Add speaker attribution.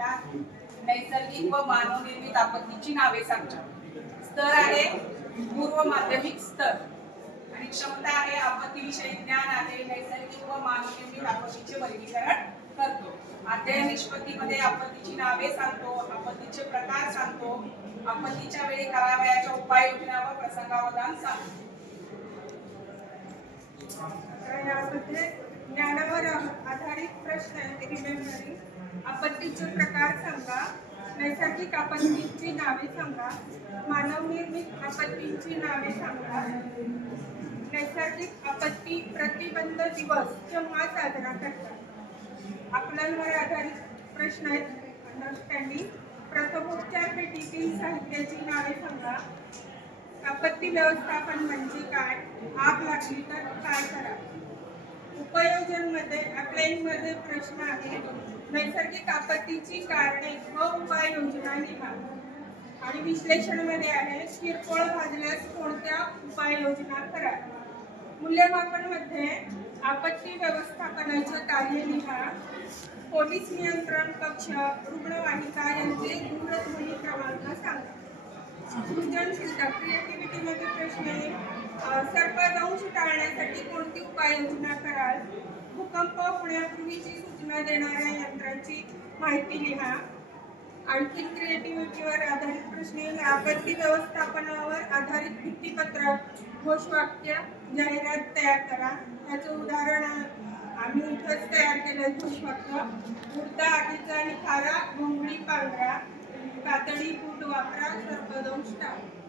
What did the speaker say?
Speaker 1: सांगता नैसर्गिक व मानवनिर्मित आपत्तीची नावे सांगतात. स्तर आहे पूर्व माध्यमिक स्तर. आणि क्षमता आहे आपत्तीविषयी ज्ञान आहे नैसर्गिक व मानवनिर्मित आपत्तीचे वर्गीकरण करतो. अध्ययन निष्पत्तीमध्ये आपत्तीची नावे सांगतो आपत्तीचे प्रकार सांगतो आपत्तीच्या वेळी करावयाच्या उपाययोजना व प्रसंगावधान सांगतो.
Speaker 2: ज्ञानावर आधारित आपत्तीचे प्रकार सांगा नैसर्गिक आपत्तींची नावे सांगा मानवनिर्मित आपत्तींची नावे सांगा. नैसर्गिक आपत्ती प्रतिबंध दिवस केव्हा साजरा करतात. आकलनवर आधारित प्रश्न आहेत. अंडरस्टँडिंग प्रथमोपचार पेटीतील साहित्याची नावे सांगा. आपत्ती व्यवस्थापन म्हणजे काय? आग लागली तर काय करा? उपयोजनमध्ये मध्ये मध्ये प्रश्न आहे नैसर्गिक आपत्तीची कारणे व उपाययोजना लिहा आणि विश्लेषणमध्ये आहे किरकोळ भाजल्यास कोणत्या उपाययोजना करा मूल्यमापनमध्ये आपत्ती व्यवस्थापनाचे कार्य लिहा पोलीस नियंत्रण कक्ष रुग्णवाहिका यांचे दूरध्वनी क्रमांक सांगा. सृजनशीलता क्रिएटिव्हिटी मध्ये प्रश्न आहे. अ, सर्पदंश टाळण्यासाठी कोणती उपाययोजना कराल? भूकंप होण्यापूर्वीची सूचना देणाऱ्या यंत्रांची माहिती लिहा. आणखी क्रिएटिव्हिटीवर आधारित प्रश्न आपत्ती व्यवस्थापनावर आधारित भित्तीपत्रक घोषवाक्य जाहिरात तयार करा. त्याचं उदाहरण आम्ही इथंच तयार केलं घोषवाक्य. मुद्दा आगीचा आणि खारा घोंगडी पांढरा कातडी बूट वापरा सर्पदंश टाळा.